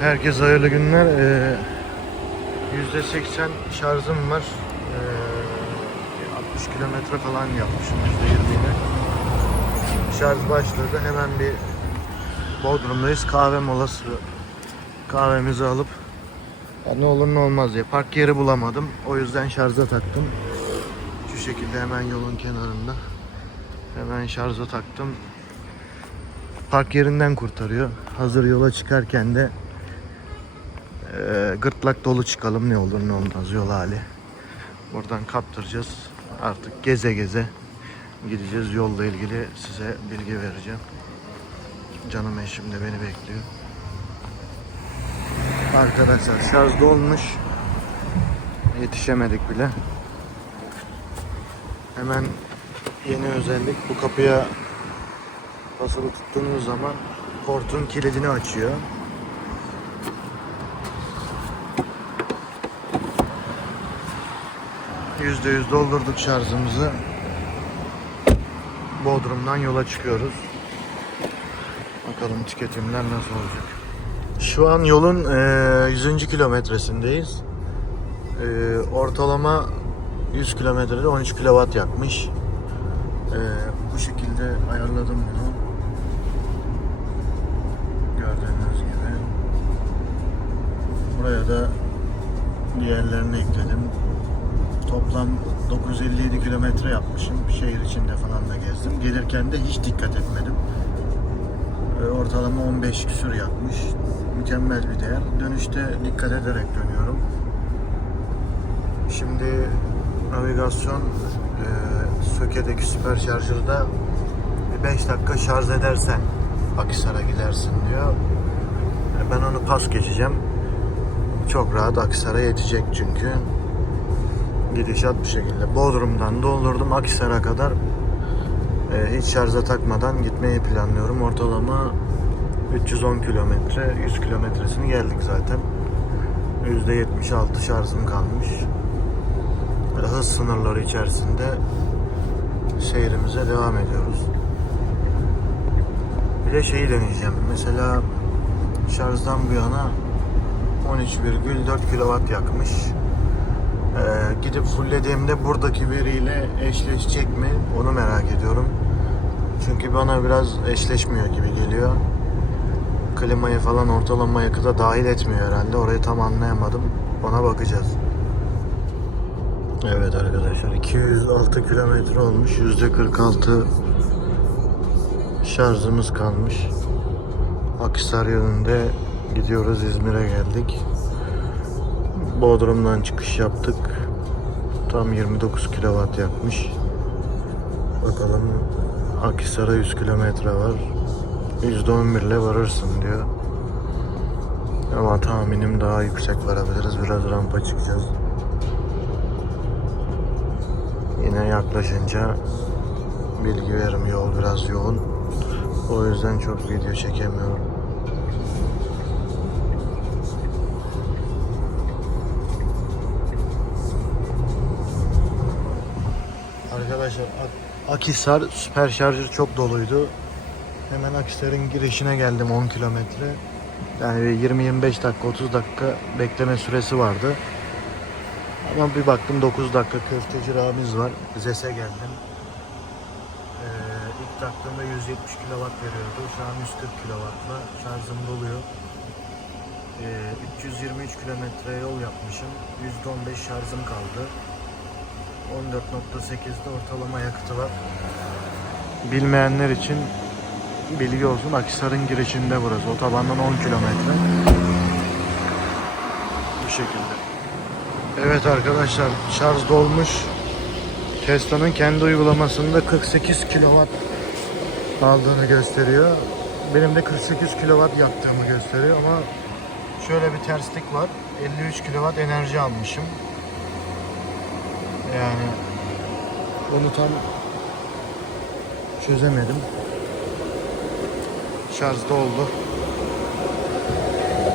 Herkese hayırlı günler. Ee, %80 şarjım var. Ee, 60 kilometre falan yapmışım %20 ile. Şarj başladı. Hemen bir Bodrum'dayız. Kahve molası. Kahvemizi alıp ya ne olur ne olmaz diye park yeri bulamadım. O yüzden şarja taktım. Şu şekilde hemen yolun kenarında. Hemen şarja taktım. Park yerinden kurtarıyor. Hazır yola çıkarken de e, gırtlak dolu çıkalım ne olur ne olmaz yol hali. Buradan kaptıracağız. Artık geze geze gideceğiz. Yolla ilgili size bilgi vereceğim. Canım eşim de beni bekliyor. Arkadaşlar şarj dolmuş. Yetişemedik bile. Hemen yeni özellik bu kapıya basılı tuttuğunuz zaman portun kilidini açıyor. %100 doldurduk şarjımızı. Bodrum'dan yola çıkıyoruz. Bakalım tüketimler nasıl olacak. Şu an yolun eee, 100. kilometresindeyiz. Eee, ortalama 100 kilometrede 13 kW yakmış. Eee, bu şekilde ayarladım bunu. Gördüğünüz gibi. Buraya da diğerlerini ekledim. Toplam 957 kilometre yapmışım. Şehir içinde falan da gezdim. Gelirken de hiç dikkat etmedim. Ee, Ortalama 15 küsür yapmış. Mükemmel bir değer. Dönüşte dikkat ederek dönüyorum. Şimdi navigasyon e, Söke'deki süper şarjırda 5 dakika şarj edersen Akhisar'a gidersin diyor. E, Ben onu pas geçeceğim. Çok rahat Akhisar'a yetecek çünkü. Gidişat bu şekilde. Bodrum'dan doldurdum Akhisar'a kadar. E, hiç şarja takmadan gitmeyi planlıyorum. Ortalama 310 kilometre, 100 kilometresini geldik zaten. %76 şarjım kalmış. Hız sınırları içerisinde seyrimize devam ediyoruz. Bir de şeyi deneyeceğim. Mesela şarjdan bu yana 13,4 kW yakmış. Ee, gidip fulllediğimde buradaki veriyle eşleşecek mi onu merak ediyorum. Çünkü bana biraz eşleşmiyor gibi geliyor. Klimayı falan ortalama yakıta dahil etmiyor herhalde. Orayı tam anlayamadım. Ona bakacağız. Evet arkadaşlar 206 kilometre olmuş. %46 şarjımız kalmış. Akhisar yönünde gidiyoruz. İzmir'e geldik. Bodrum'dan çıkış yaptık. Tam 29 kW yakmış. Bakalım Akhisar'a 100 kilometre var. %11 ile varırsın diyor. Ama tahminim daha yüksek varabiliriz. Biraz rampa çıkacağız. Yine yaklaşınca bilgi veririm. Yol biraz yoğun. O yüzden çok video çekemiyorum. Arkadaşlar Ak- Akhisar süper şarjı çok doluydu. Hemen Akhisar'ın girişine geldim 10 kilometre. Yani bir 20-25 dakika 30 dakika bekleme süresi vardı. Ama bir baktım 9 dakika köfteci Ramiz var. ZES'e geldim. Ee, ilk taktığımda 170 kW veriyordu. Şu an 140 kW'la şarjım doluyor. Ee, 323 kilometre yol yapmışım. %15 şarjım kaldı. 14.8'de ortalama yakıtı var. Bilmeyenler için bilgi olsun. Akhisar'ın girişinde burası. Otobandan 10 kilometre. Bu şekilde. Evet arkadaşlar şarj dolmuş. Tesla'nın kendi uygulamasında 48 kW aldığını gösteriyor. Benim de 48 kW yaktığımı gösteriyor ama şöyle bir terslik var. 53 kW enerji almışım. Yani onu tam çözemedim. Şarjda oldu.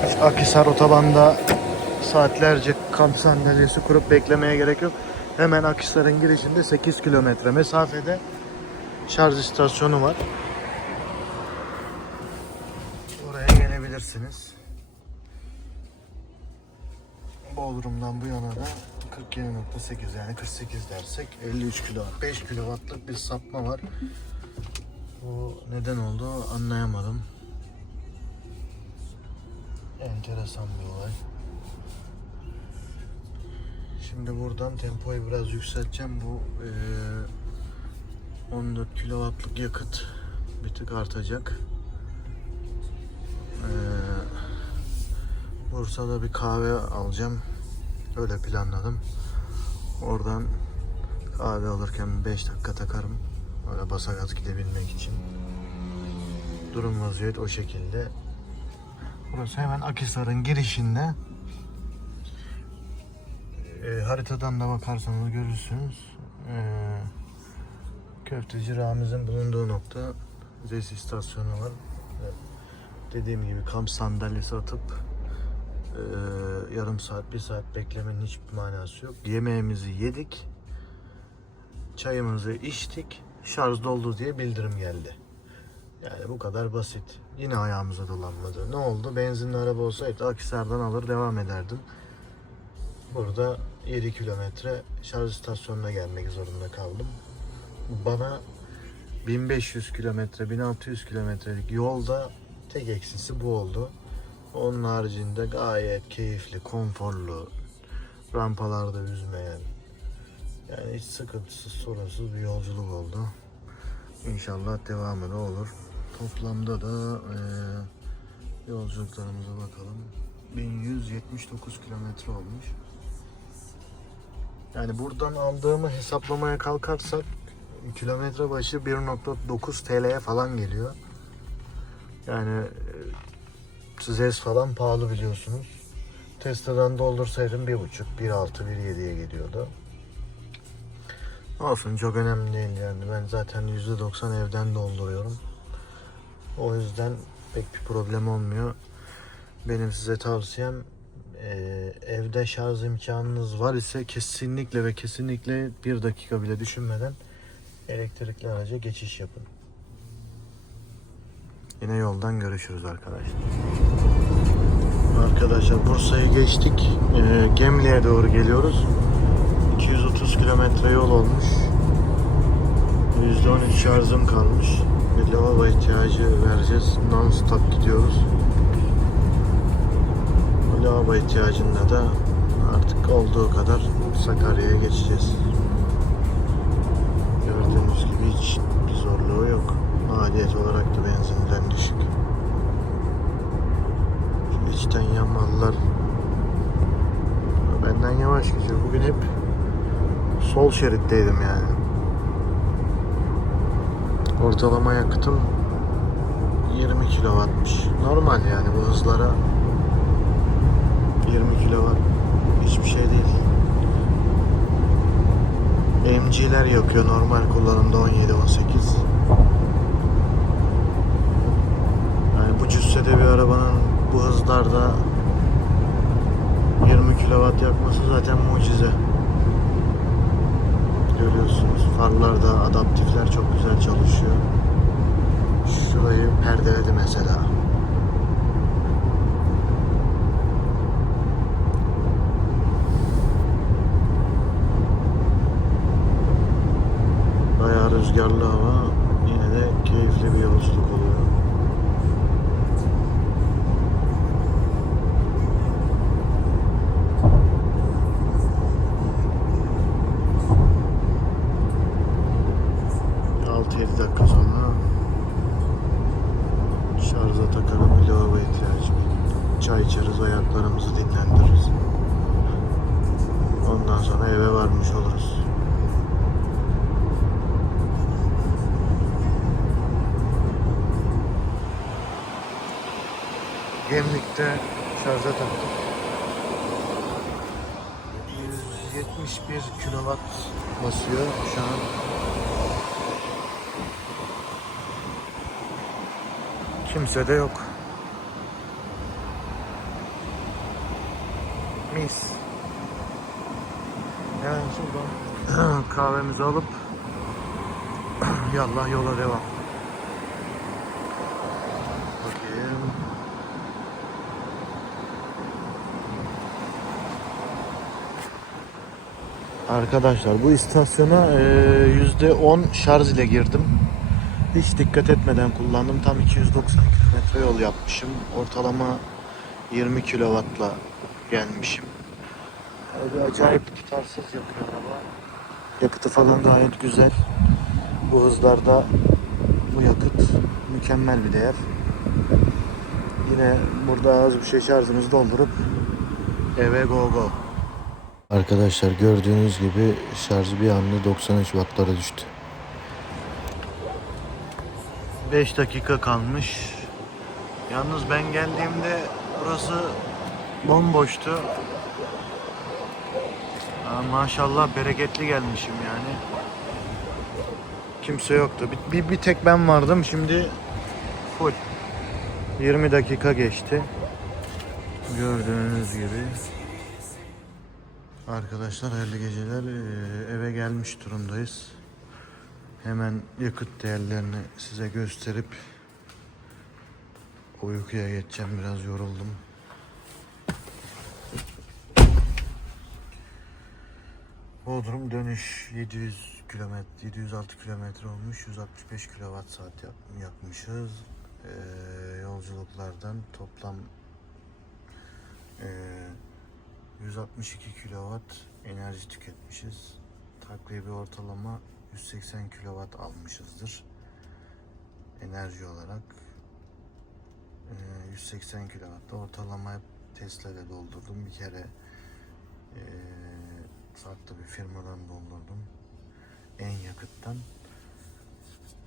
Hiç otobanda saatlerce kamp sandalyesi kurup beklemeye gerek yok. Hemen Akhisar'ın girişinde 8 kilometre mesafede şarj istasyonu var. Oraya gelebilirsiniz. Bodrum'dan bu yana da 47.8 yani 48 dersek 53 kilo 5 kilowattlık bir sapma var. Bu neden oldu anlayamadım. Enteresan bir olay. Şimdi buradan tempoyu biraz yükselteceğim. Bu eee 14 kilowattlık yakıt bir tık artacak. Eee Bursa'da bir kahve alacağım. Öyle planladım. Oradan kahve alırken 5 dakika takarım. Öyle basa gaz gidebilmek için. Durum vaziyet o şekilde. Burası hemen Akisar'ın girişinde. E, haritadan da bakarsanız görürsünüz. E, Köfteci Ramiz'in bulunduğu nokta ZES istasyonu var. Evet. Dediğim gibi kamp sandalyesi atıp e, yarım saat, bir saat beklemenin hiçbir manası yok. Yemeğimizi yedik. Çayımızı içtik. Şarj doldu diye bildirim geldi. Yani bu kadar basit. Yine ayağımıza dolanmadı. Ne oldu? Benzinli araba olsaydı Akhisar'dan alır devam ederdim. Burada 7 kilometre şarj istasyonuna gelmek zorunda kaldım. Bana 1500 kilometre, 1600 kilometrelik yolda tek eksisi bu oldu. Onun haricinde gayet keyifli, konforlu, rampalarda yüzmeyen, yani hiç sıkıntısız, sorunsuz bir yolculuk oldu. İnşallah devamı da olur. Toplamda da eee yolculuklarımıza bakalım. 1179 kilometre olmuş. Yani buradan aldığımı hesaplamaya kalkarsak kilometre başı 1.9 TL'ye falan geliyor. Yani e, ZES falan pahalı biliyorsunuz. Tesla'dan doldursaydım 1.5, 1.6, 1.7'ye geliyordu. Olsun çok önemli değil yani. Ben zaten %90 evden dolduruyorum. O yüzden pek bir problem olmuyor. Benim size tavsiyem e, evde şarj imkanınız var ise kesinlikle ve kesinlikle bir dakika bile düşünmeden elektrikli araca geçiş yapın. Yine yoldan görüşürüz arkadaşlar. Arkadaşlar Bursa'yı geçtik. E, Gemli'ye doğru geliyoruz. 230 kilometre yol olmuş. %13 şarjım kalmış. Bir lavabo ihtiyacı vereceğiz. Non stop gidiyoruz. Bu lavabo ihtiyacında da artık olduğu kadar Sakarya'ya geçeceğiz. Gördüğünüz gibi hiç bir zorluğu yok. Maliyet olarak da benzinden düşük. İçten yanmalılar benden yavaş geçiyor. Bugün hep sol şeritteydim yani. Ortalama yakıtım 20 kilowattmış. Normal yani bu hızlara 20 kilowatt hiçbir şey değil. MG'ler yakıyor normal kullanımda 17-18. Yani bu cüssede bir arabanın bu hızlarda 20 kilowatt yakması zaten mucize. Görüyorsunuz farlarda adaptifler çok güzel çalışıyor. Şurayı perdeledi mesela. Bayağı rüzgarlı hava. Yine de keyifli bir yolculuk oluyor. Altı yedi dakika sonra şarja takarım bir lavabo ihtiyacım. Çay içeriz, ayaklarımızı dinlendiririz. Ondan sonra eve varmış oluruz. Gemlik'te şarja taktık. 171 kilowatt basıyor şu an. Kimse de yok. Mis. Yani şuradan kahvemizi alıp yallah yola devam. Bakayım. Arkadaşlar bu istasyona yüzde 10 şarj ile girdim. Hiç dikkat etmeden kullandım. Tam 290 kilometre yol yapmışım. Ortalama 20 kilovatla gelmişim. Öyle acayip tutarsız yapıyor araba. Yakıtı falan gayet güzel. Bu hızlarda bu yakıt mükemmel bir değer. Yine burada az bir şey şarjımızı doldurup eve go go. Arkadaşlar gördüğünüz gibi şarjı bir anda 93 wattlara düştü. 5 dakika kalmış. Yalnız ben geldiğimde burası bomboştu. Aa, maşallah bereketli gelmişim yani. Kimse yoktu. Bir, bir, bir tek ben vardım. Şimdi full. 20 dakika geçti. Gördüğünüz gibi. Arkadaşlar hayırlı geceler. Ee, eve gelmiş durumdayız. Hemen yakıt değerlerini size gösterip uykuya geçeceğim. Biraz yoruldum. Bodrum dönüş 700 kilometre 706 kilometre olmuş 165 kilowatt saat yap, yakmışız Ee, yolculuklardan toplam ee, 162 kilowatt enerji tüketmişiz takribi ortalama 180 kilowatt almışızdır enerji olarak Ee, 180 kilowatt ortalama hep Tesla'da doldurdum bir kere ee, farklı bir firmadan doldurdum. En yakıttan.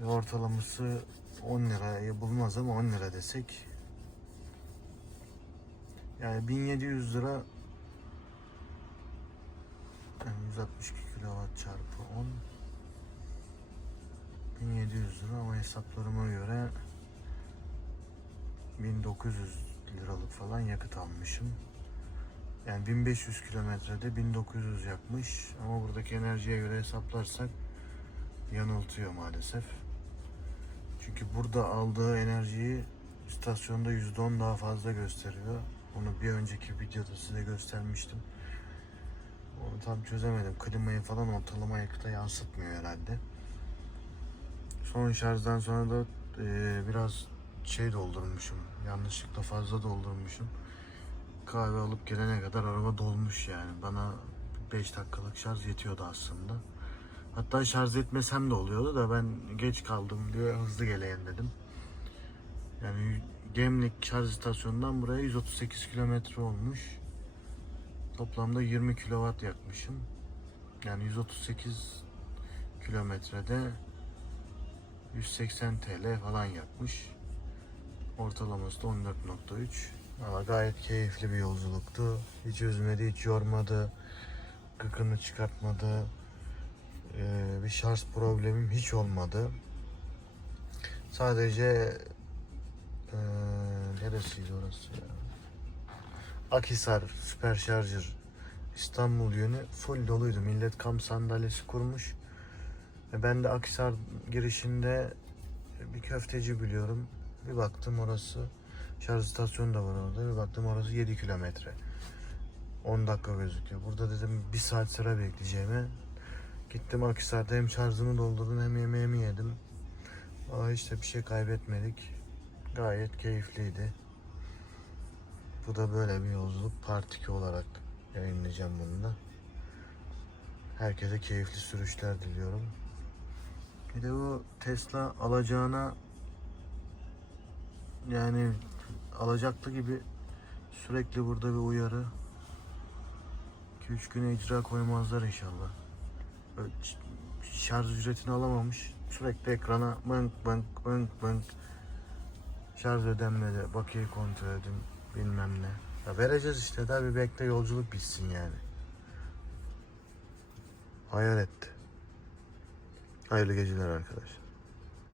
Ve ortalaması 10 lirayı bulmaz ama 10 lira desek yani 1700 lira yani 162 kW çarpı 10 1700 lira ama hesaplarıma göre 1900 liralık falan yakıt almışım. Yani 1500 kilometrede 1900 yakmış ama buradaki enerjiye göre hesaplarsak yanıltıyor maalesef. Çünkü burada aldığı enerjiyi istasyonda %10 daha fazla gösteriyor. Onu bir önceki videoda size göstermiştim. Onu tam çözemedim. Klimayı falan ortalama yakıta yansıtmıyor herhalde. Son şarjdan sonra da e, biraz şey doldurmuşum. Yanlışlıkla fazla doldurmuşum kahve alıp gelene kadar araba dolmuş yani. Bana 5 dakikalık şarj yetiyordu aslında. Hatta şarj etmesem de oluyordu da ben geç kaldım diye hızlı geleyim dedim. Yani Gemlik şarj istasyonundan buraya 138 kilometre olmuş. Toplamda 20 kilowatt yakmışım. Yani 138 kilometrede 180 TL falan yakmış. Ortalaması da 14.3. Ama gayet keyifli bir yolculuktu. Hiç üzmedi, hiç yormadı. Gıkını çıkartmadı. Ee, bir şarj problemim hiç olmadı. Sadece ee, neresiydi orası ya? Akhisar Süper Şarjır İstanbul yönü full doluydu. Millet kamp sandalyesi kurmuş. E ben de Akhisar girişinde bir köfteci biliyorum. Bir baktım orası Şarj istasyonu da var orada. Bir baktım orası 7 kilometre. 10 dakika gözüküyor. Burada dedim bir saat sıra bekleyeceğime gittim Akhisar'da hem şarjımı doldurdum hem yemeğimi yedim. Aa işte bir şey kaybetmedik. Gayet keyifliydi. Bu da böyle bir yolculuk. Part 2 olarak yayınlayacağım bunu da. Herkese keyifli sürüşler diliyorum. Bir de bu Tesla alacağına yani alacaklı gibi sürekli burada bir uyarı. 2-3 güne icra koymazlar inşallah. Böyle şarj ücretini alamamış. Sürekli ekrana bınk bınk bınk bınk. Şarj ödenmedi. Bakiye kontrol edin. Bilmem ne. Ya vereceğiz işte. Daha bir bekle yolculuk bitsin yani. Hayal etti. Hayırlı geceler arkadaşlar.